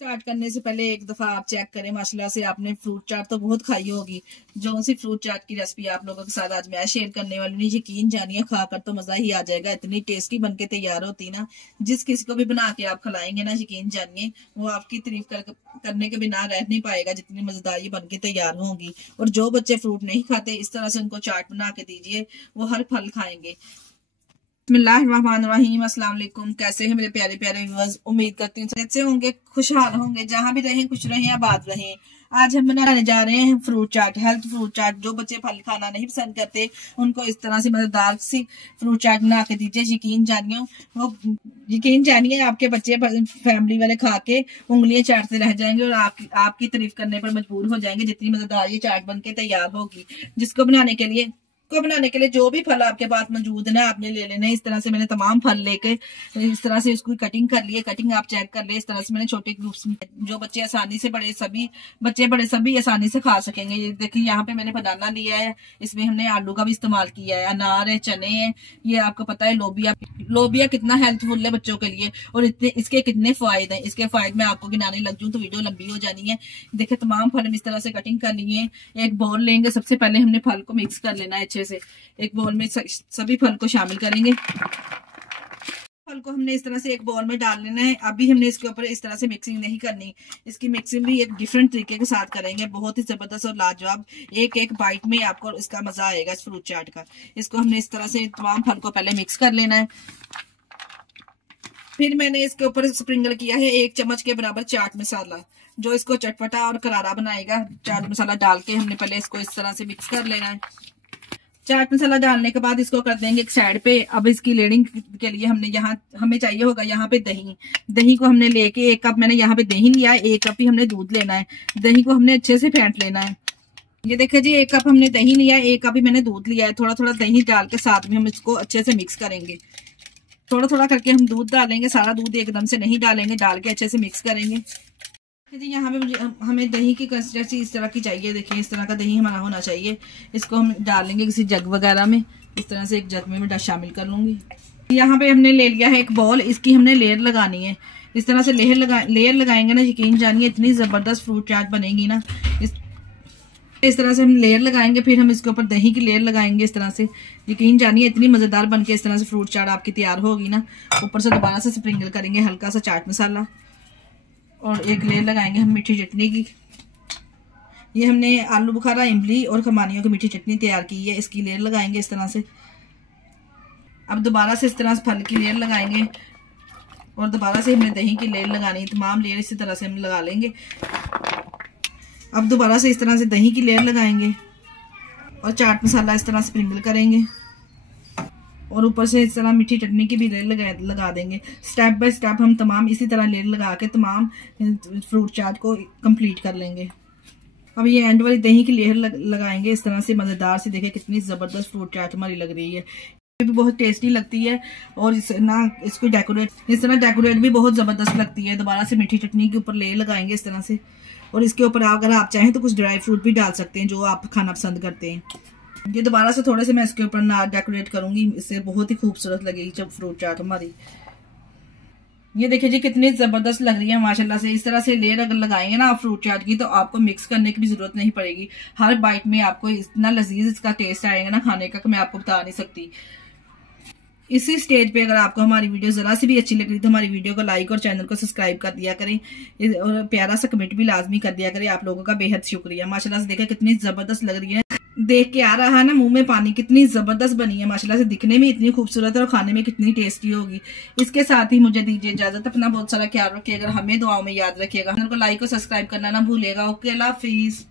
Start करने से पहले एक दफा आप चेक करें माशाल्लाह से आपने फ्रूट चाट तो बहुत खाई होगी। जो सी फ्रूट चाट की रेसिपी आप लोगों के साथ आज मैं शेयर करने वाली हूँ, यकीन जानिए खाकर तो मजा ही आ जाएगा। इतनी टेस्टी बनके तैयार होती ना, जिस किसी को भी बना के आप खिलाएंगे ना, यकीन जानिए वो आपकी तारीफ करने के बिना रह नहीं पाएगा, जितनी मजेदार ये बनके तैयार होंगी। और जो बच्चे फ्रूट नहीं खाते, इस तरह से उनको चाट बना के दीजिए, वो हर फल खाएंगे। बिस्मिल्लाहिर्रहमानिर्रहीम। अस्सलाम वालेकुम। कैसे हैं मेरे प्यारे प्यारे व्यूअर्स? उम्मीद करती हूँ अच्छे होंगे, खुशहाल होंगे, जहां भी रहें खुश रहें, आबाद रहें। आज हम बनाने जा रहे हैं फ्रूट चाट, हेल्थ फ्रूट चाट। जो बच्चे फल खाना नहीं पसंद करते, उनको इस तरह से मजेदार सी फ्रूट चाट बना के दीजिए। यकीन जानिए आपके बच्चे फैमिली वाले खा के उंगलियां चाटते रह जाएंगे और आपकी तारीफ करने पर मजबूर हो जाएंगे, जितनी मजेदार ये चाट बनके तैयार होगी। जिसको बनाने के लिए जो भी फल आपके पास मौजूद है ना, आपने ले लेना है। इस तरह से मैंने तमाम फल लेके इस तरह से इसको कटिंग कर लिए। कटिंग आप चेक कर ले। इस तरह से मैंने छोटे ग्रुप्स में, जो बच्चे आसानी से सभी आसानी से खा सकेंगे। ये देखिए यहाँ पे मैंने बनाना लिया है, इसमें हमने आलू का भी इस्तेमाल किया है, अनार है, चने हैं, ये आपको पता है लोबिया कितना हेल्थफुल है बच्चों के लिए, और इसके कितने फायदे हैं। इसके फायदे मैं आपको गिनाने लग जाऊं तो वीडियो लंबी हो जानी है। देखिए तमाम फल हम इस तरह से कटिंग कर लिए। एक बाउल लेंगे, सबसे पहले हमने फल को मिक्स कर लेना है अच्छे से। एक बाउल में सभी फल को शामिल करेंगे। फल को हमने इस तरह से एक बाउल में डाल लेना है। अभी हमने इसके ऊपर इस तरह से मिक्सिंग नहीं करनी, इसकी मिक्सिंग भी एक डिफरेंट तरीके के साथ करेंगे, बहुत ही जबरदस्त और लाजवाब। एक बाइट में आपको इसका मजा आएगा इस फ्रूट चाट का। इसको हमने इस तरह से तमाम फल को पहले मिक्स कर लेना है। फिर मैंने इसके ऊपर स्प्रिंकल किया है 1 चम्मच के बराबर चाट मसाला, जो इसको चटपटा और करारा बनाएगा। चाट मसाला डाल के हमने पहले इसको इस तरह से मिक्स कर लेना है। चाट मसाला डालने के बाद इसको कर देंगे एक साइड पे। अब इसकी लेयरिंग के लिए हमें चाहिए होगा यहाँ पे दही को हमने लेके 1 कप मैंने यहाँ पे दही लिया है, 1 कप ही हमने दूध लेना है। दही को हमने अच्छे से फेंट लेना है। ये देखिए जी, 1 कप हमने दही लिया है, 1 कप ही मैंने दूध लिया है। थोड़ा थोड़ा दही डाल के साथ में हम इसको अच्छे से मिक्स करेंगे। थोड़ा थोड़ा करके हम दूध डालेंगे, सारा दूध एकदम से नहीं डालेंगे, डाल के अच्छे से मिक्स करेंगे। जी यहाँ पे हमें दही की कंसिस्टेंसी इस तरह की चाहिए। देखिए इस तरह का दही हमारा होना चाहिए। इसको हम डालेंगे किसी जग वगैरह में। इस तरह से एक जग में मैं शामिल कर लूंगी। यहाँ पे हमने ले लिया है एक बॉल, इसकी हमने लेयर लगानी है। इस तरह से लेयर लगाएंगे ना, यकीन जानिए इतनी जबरदस्त फ्रूट चाट बनेगी ना। इस तरह से हम लेयर लगाएंगे, फिर हम इसके ऊपर दही की लेयर लगाएंगे इस तरह से। यकीन जानिए इतनी मजेदार बनके इस तरह से फ्रूट चाट आपकी तैयार होगी ना। ऊपर से दोबारा से स्प्रिंकल करेंगे हल्का सा चाट मसाला, और एक लेयर लगाएंगे हम मीठी चटनी की। ये हमने आलू बुखारा, इमली और खमानियों की मीठी चटनी तैयार की है, इसकी लेयर लगाएंगे इस तरह से। अब दोबारा से इस तरह से फल की लेयर लगाएंगे, और दोबारा से हमने दही की लेयर लगानी है। तमाम लेयर इसी तरह से हम लगा लेंगे। अब दोबारा से इस तरह से दही की लेयर लगाएंगे, और चाट मसाला इस तरह स्प्रिंकल करेंगे, और ऊपर से इस तरह मीठी चटनी की भी लेयर लगा देंगे। स्टेप बाय स्टेप हम तमाम इसी तरह लेयर लगा के तमाम फ्रूट चाट को कंप्लीट कर लेंगे। अब ये एंड वाली दही की लेयर लगाएंगे इस तरह से मजेदार से। देखिए कितनी जबरदस्त फ्रूट चाट हमारी लग रही है, ये भी बहुत टेस्टी लगती है। और इसको इस तरह डेकोरेट भी बहुत जबरदस्त लगती है। दोबारा से मीठी चटनी के ऊपर लेयर लगाएंगे इस तरह से, और इसके ऊपर अगर आप चाहें तो कुछ ड्राई फ्रूट भी डाल सकते हैं जो आप खाना पसंद करते हैं। ये दोबारा से थोड़े से मैं इसके ऊपर ना डेकोरेट करूंगी, इससे बहुत ही खूबसूरत लगेगी जब फ्रूट चाट हमारी। ये देखिए जी कितनी जबरदस्त लग रही है माशाल्लाह से। इस तरह से लेयर अगर लगाएंगे ना आप फ्रूट चाट की, तो आपको मिक्स करने की भी जरूरत नहीं पड़ेगी। हर बाइट में आपको इतना लजीज इसका टेस्ट आएगा ना खाने का कि मैं आपको बता नहीं सकती। इसी स्टेज पे अगर आपको हमारी वीडियो जरा सी भी अच्छी लग रही तो हमारी वीडियो को लाइक और चैनल को सब्सक्राइब कर दिया करें, और प्यारा सा कमेंट भी लाजमी कर दिया करें। आप लोगों का बेहद शुक्रिया। माशाल्लाह से देखा कितनी जबरदस्त लग रही है, देख के आ रहा है ना मुंह में पानी। कितनी जबरदस्त बनी है माशाल्लाह से, दिखने में इतनी खूबसूरत है और खाने में कितनी टेस्टी होगी। इसके साथ ही मुझे दीजिए इजाजत। अपना बहुत सारा ख्याल रखिएगा, हमें दुआओं में याद रखिएगा। चैनल को लाइक और सब्सक्राइब करना ना भूलिएगा। ओके, अल्लाह हाफिज।